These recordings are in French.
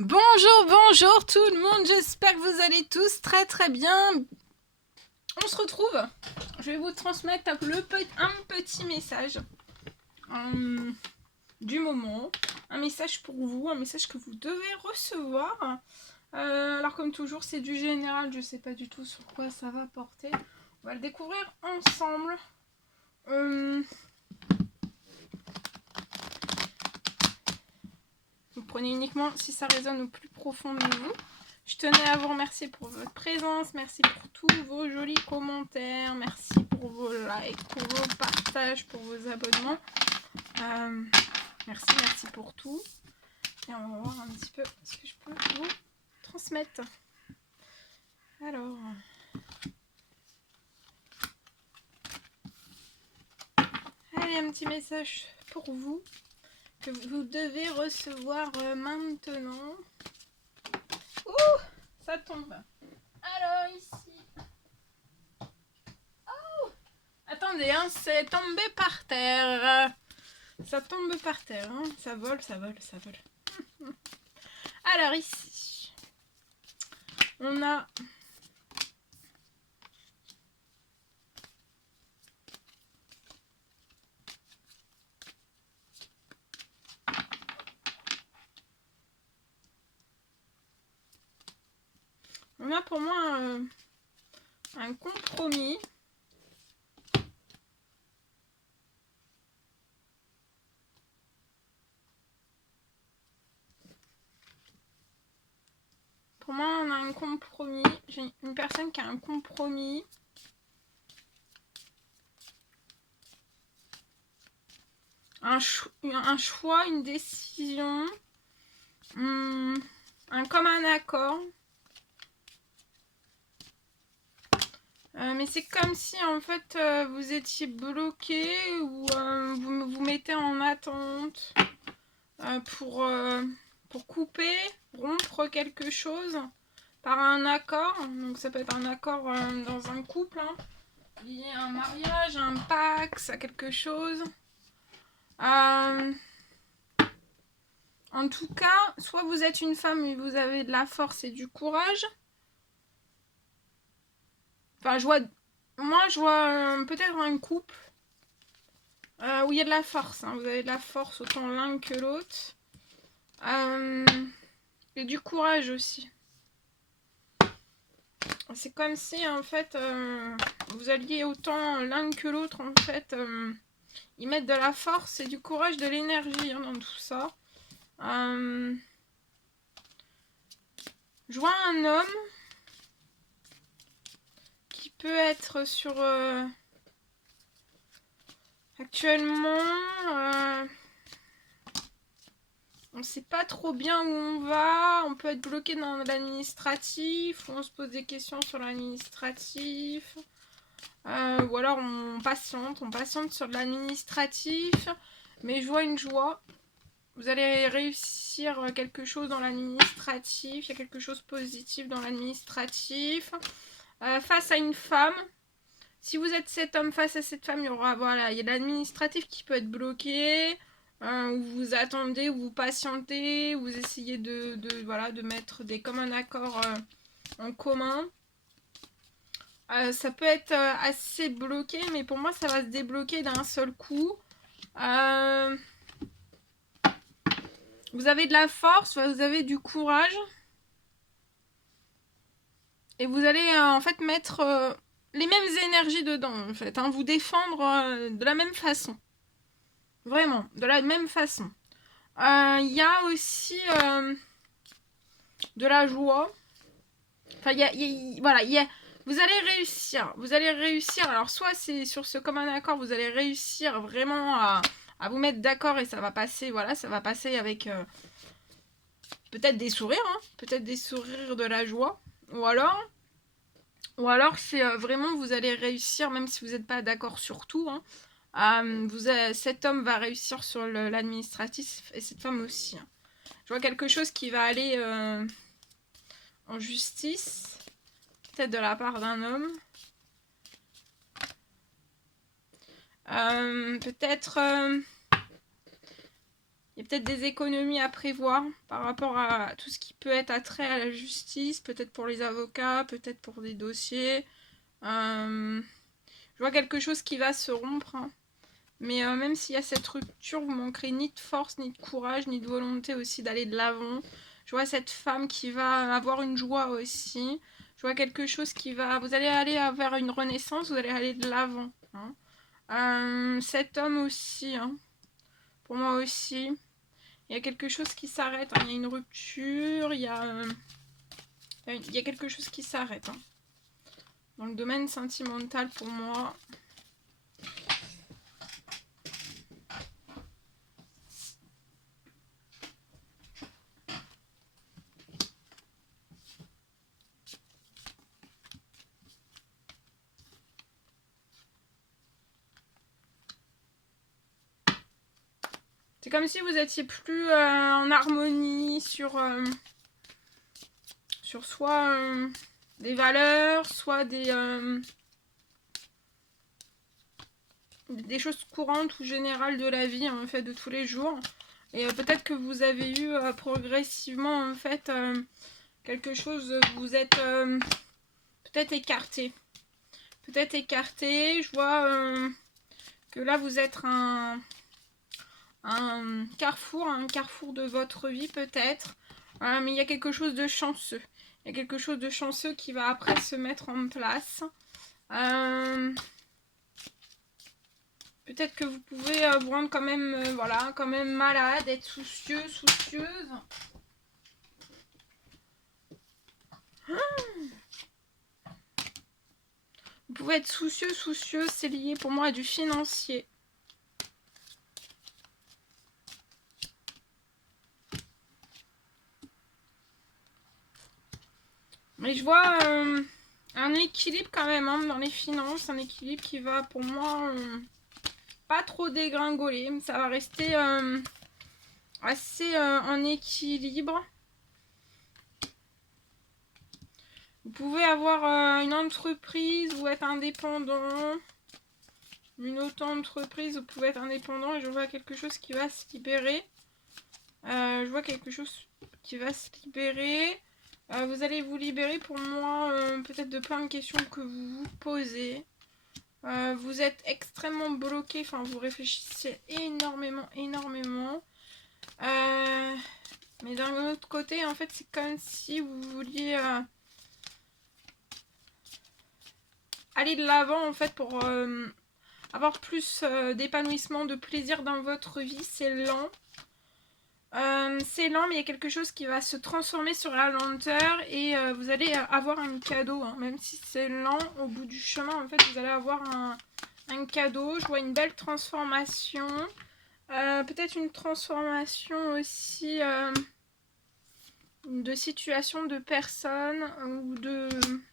Bonjour, bonjour tout le monde, j'espère que vous allez tous très bien. On se retrouve, je vais vous transmettre un petit message du moment, un message pour vous, un message que vous devez recevoir. Alors comme toujours c'est du général, je sais pas du tout sur quoi ça va porter, on va le découvrir ensemble. Vous prenez uniquement si ça résonne au plus profond de vous. Je tenais à vous remercier pour votre présence, merci pour tous vos jolis commentaires, merci pour vos likes, pour vos partages, pour vos abonnements. Merci pour tout. Et on va voir un petit peu ce que je peux vous transmettre. Alors, allez, un petit message pour vous que vous devez recevoir maintenant. Ouh, ça tombe. Alors ici. Oh, attendez, hein, c'est tombé par terre. Ça tombe par terre, hein. Ça vole. Alors ici, on a pour moi un compromis. Pour moi, on a un compromis. J'ai une personne qui a un compromis. Un choix, une décision. Comme un accord. Mais c'est comme si en fait vous étiez bloqué ou vous mettez en attente pour couper, rompre quelque chose par un accord. Donc ça peut être un accord dans un couple, hein, lié à un mariage, un pax, à quelque chose. En tout cas, soit vous êtes une femme et vous avez de la force et du courage. Enfin, je vois peut-être un couple où il y a de la force. Hein. Vous avez de la force autant l'un que l'autre. Et du courage aussi. C'est comme si en fait vous alliez autant l'un que l'autre en fait. Ils mettent de la force et du courage, de l'énergie hein, dans tout ça. Je vois un homme qui peut être sur actuellement on sait pas trop bien où on va, on peut être bloqué dans l'administratif, on se pose des questions sur l'administratif, ou alors on patiente sur l'administratif, mais je vois une joie. Vous allez réussir quelque chose dans l'administratif, il y a quelque chose de positif dans l'administratif. Face à une femme, si vous êtes cet homme face à cette femme, il y aura il y a l'administratif qui peut être bloqué, où vous attendez, où vous patientez, où vous essayez de mettre des communs accords en commun. Ça peut être assez bloqué, mais pour moi ça va se débloquer d'un seul coup. Vous avez de la force, vous avez du courage. Et vous allez en fait mettre les mêmes énergies dedans, en fait. Hein, vous défendre de la même façon. Vraiment, de la même façon. Il y a aussi de la joie. Enfin, vous allez réussir. Vous allez réussir. Alors, soit c'est sur ce commun accord, vous allez réussir vraiment à vous mettre d'accord et ça va passer. Voilà, ça va passer avec peut-être des sourires. Hein, peut-être des sourires de la joie. Ou alors c'est vraiment vous allez réussir, même si vous n'êtes pas d'accord sur tout. Hein, cet homme va réussir sur l'administratif et cette femme aussi. Hein. Je vois quelque chose qui va aller en justice, peut-être de la part d'un homme. Peut-être Il y a peut-être des économies à prévoir par rapport à tout ce qui peut être attrait à la justice, peut-être pour les avocats, peut-être pour des dossiers. Je vois quelque chose qui va se rompre, hein. Mais même s'il y a cette rupture, vous manquerez ni de force, ni de courage, ni de volonté aussi d'aller de l'avant. Je vois cette femme qui va avoir une joie aussi. Je vois quelque chose qui va... Vous allez aller vers une renaissance, vous allez aller de l'avant, hein. Cet homme aussi, hein. Pour moi aussi. Il y a quelque chose qui s'arrête, hein. Il y a une rupture, il y a quelque chose qui s'arrête, hein. Dans le domaine sentimental pour moi. C'est comme si vous étiez plus en harmonie sur soit des valeurs, soit des choses courantes ou générales de la vie, en fait, de tous les jours. Et peut-être que vous avez eu progressivement, en fait, quelque chose, vous êtes peut-être écarté. Peut-être écarté. Je vois que là, vous êtes un carrefour de votre vie, peut-être. Mais il y a quelque chose de chanceux. Il y a quelque chose de chanceux qui va après se mettre en place. Peut-être que vous pouvez vous rendre quand même, voilà, quand même malade, être soucieux, soucieuse. Vous pouvez être soucieux, soucieuse, c'est lié pour moi à du financier. Mais je vois un équilibre quand même hein, dans les finances, un équilibre qui va pour moi pas trop dégringoler. Ça va rester assez en équilibre. Vous pouvez avoir une entreprise ou être indépendant. Une autre entreprise, vous pouvez être indépendant. Et je vois quelque chose qui va se libérer. Je vois quelque chose qui va se libérer. Vous allez vous libérer pour moi peut-être de plein de questions que vous vous posez. Vous êtes extrêmement bloqué, enfin vous réfléchissez énormément. Mais d'un autre côté, en fait, c'est comme si vous vouliez aller de l'avant, en fait, pour avoir plus d'épanouissement, de plaisir dans votre vie. C'est lent. C'est lent, mais il y a quelque chose qui va se transformer sur la lenteur et vous allez avoir un cadeau, hein. Même si c'est lent, au bout du chemin, en fait, vous allez avoir un cadeau. Je vois une belle transformation. Peut-être une transformation aussi de situation de personnes ou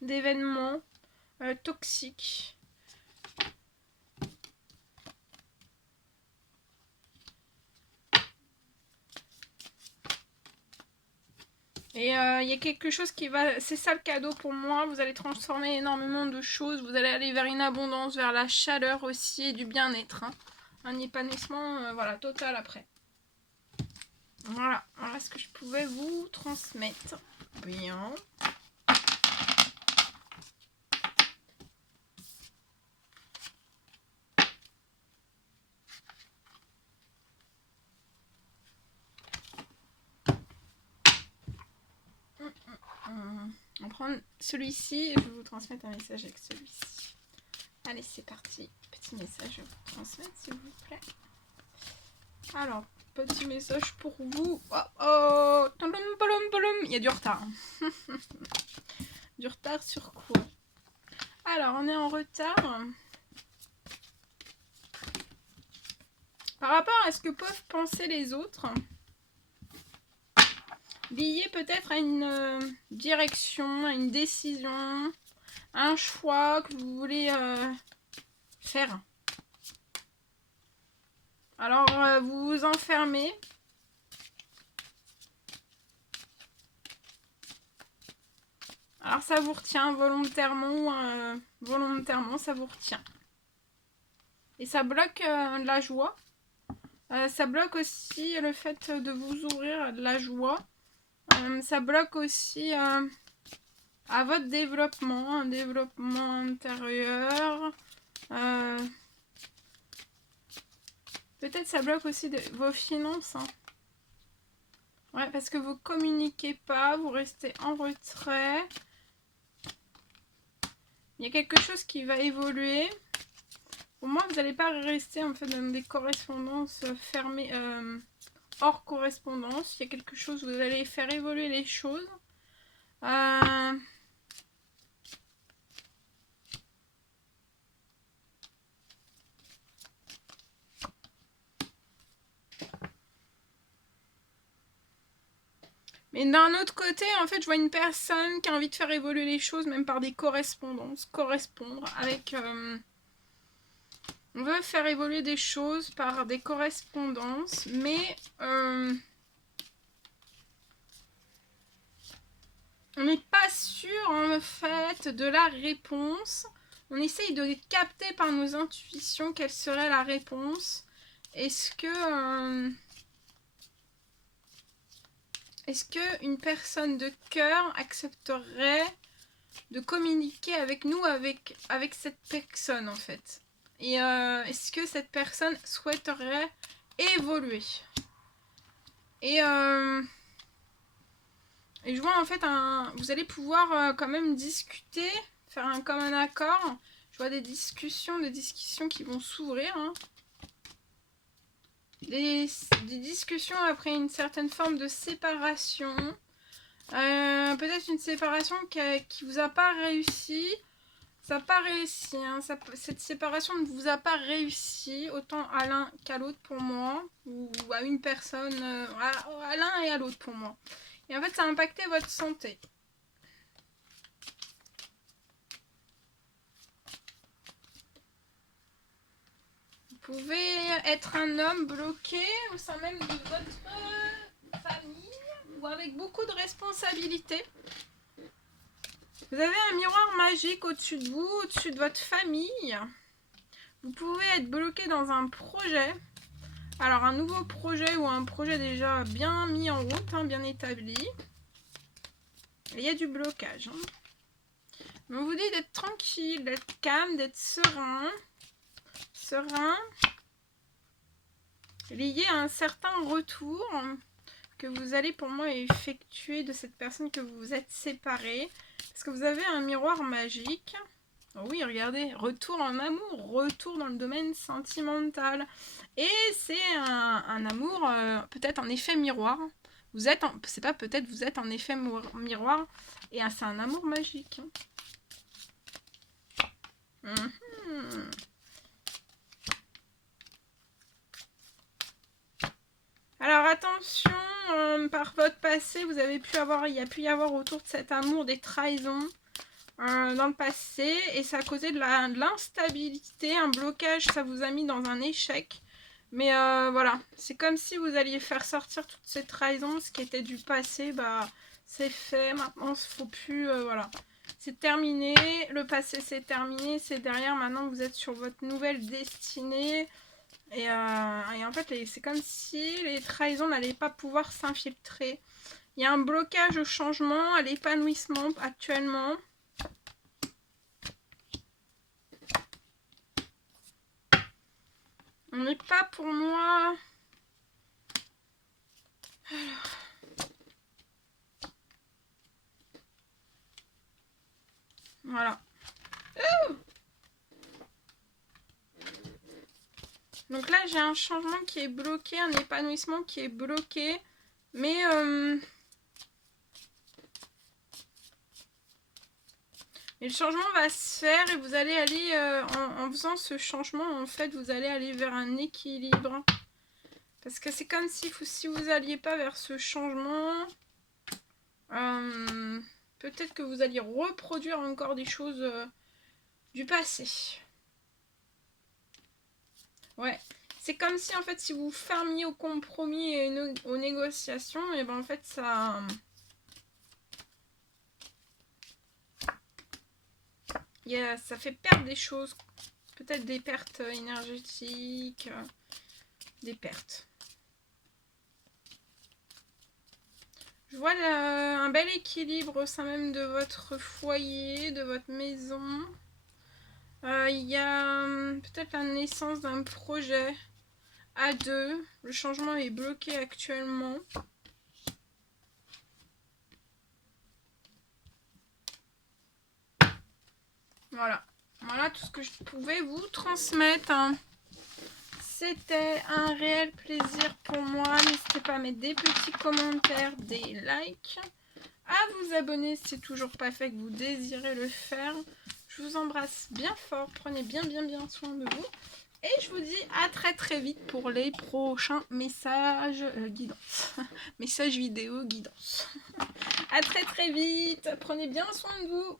d'événements toxiques. Et il y a quelque chose qui va... C'est ça le cadeau pour moi. Vous allez transformer énormément de choses. Vous allez aller vers une abondance, vers la chaleur aussi et du bien-être, hein. Un épanouissement voilà, total après. Voilà ce que je pouvais vous transmettre. Bien. On va prendre celui-ci et je vais vous transmettre un message avec celui-ci. Allez, c'est parti. Petit message, je vais vous transmettre, s'il vous plaît. Alors, petit message pour vous. Oh, il y a du retard. Du retard sur quoi? Alors, on est en retard. Par rapport à ce que peuvent penser les autres, lié peut-être à une direction, à une décision, à un choix que vous voulez faire. Alors, vous vous enfermez. Alors, ça vous retient volontairement ou volontairement, ça vous retient. Et ça bloque la joie. Ça bloque aussi le fait de vous ouvrir à de la joie. Ça bloque aussi à votre développement, un développement intérieur. Peut-être ça bloque aussi vos finances. Hein. Ouais, parce que vous communiquez pas, vous restez en retrait. Il y a quelque chose qui va évoluer. Au moins, vous n'allez pas rester en fait dans des correspondances fermées, hors correspondance. Il y a quelque chose, vous allez faire évoluer les choses. Mais d'un autre côté, en fait, je vois une personne qui a envie de faire évoluer les choses, même par des correspondances, correspondre avec... on veut faire évoluer des choses par des correspondances, mais on n'est pas sûr, en fait, de la réponse. On essaye de capter par nos intuitions quelle serait la réponse. Est-ce qu'une personne de cœur accepterait de communiquer avec nous, avec cette personne, en fait? Et est-ce que cette personne souhaiterait évoluer? Et je vois en fait vous allez pouvoir quand même discuter, faire un commun accord. Je vois des discussions qui vont s'ouvrir. Hein. Des discussions après une certaine forme de séparation. Peut-être une séparation qui vous a pas réussi. Ça n'a pas réussi. Hein. Cette séparation ne vous a pas réussi, autant à l'un qu'à l'autre pour moi. Ou à une personne, à l'un et à l'autre pour moi. Et en fait, ça a impacté votre santé. Vous pouvez être un homme bloqué au sein même de votre famille ou avec beaucoup de responsabilités. Vous avez un miroir magique au-dessus de vous, au-dessus de votre famille. Vous pouvez être bloqué dans un projet. Alors un nouveau projet ou un projet déjà bien mis en route, hein, bien établi. Et il y a du blocage. Hein. On vous dit d'être tranquille, d'être calme, d'être serein. Serein. Lié à un certain retour que vous allez pour moi effectuer de cette personne que vous vous êtes séparés. Parce que vous avez un miroir magique. Oh oui, regardez, retour en amour, retour dans le domaine sentimental. Et c'est un amour, peut-être en effet miroir. Vous êtes, c'est pas peut-être, vous êtes en effet miroir. Et c'est un amour magique. Alors attention, par votre passé, il y a pu y avoir autour de cet amour des trahisons dans le passé, et ça a causé de l'instabilité, un blocage, ça vous a mis dans un échec. Mais voilà, c'est comme si vous alliez faire sortir toutes ces trahisons, ce qui était du passé, bah c'est fait, maintenant il faut plus, voilà. C'est terminé, le passé c'est terminé, c'est derrière, maintenant vous êtes sur votre nouvelle destinée. Et en fait, c'est comme si les trahisons n'allaient pas pouvoir s'infiltrer. Il y a un blocage au changement, à l'épanouissement actuellement. On n'est pas pour moi... Alors... Voilà. Donc là, j'ai un changement qui est bloqué, un épanouissement qui est bloqué. Mais... Et le changement va se faire et vous allez aller, en faisant ce changement, en fait, vous allez aller vers un équilibre. Parce que c'est comme si vous n'alliez pas vers ce changement, peut-être que vous alliez reproduire encore des choses du passé. Ouais. C'est comme si, en fait, si vous fermiez au compromis et aux négociations, et ben en fait, ça... ça fait perdre des choses, peut-être des pertes énergétiques. des pertes. Je vois un bel équilibre au sein même de votre foyer, de votre maison. Il y a peut-être la naissance d'un projet à deux. Le changement est bloqué actuellement. Voilà. Voilà tout ce que je pouvais vous transmettre. Hein. C'était un réel plaisir pour moi. N'hésitez pas à mettre des petits commentaires, des likes, à vous abonner si c'est toujours pas fait que vous désirez le faire. Je vous embrasse bien fort. Prenez bien soin de vous. Et je vous dis à très vite pour les prochains messages guidance. Messages vidéo guidance. À très vite. Prenez bien soin de vous.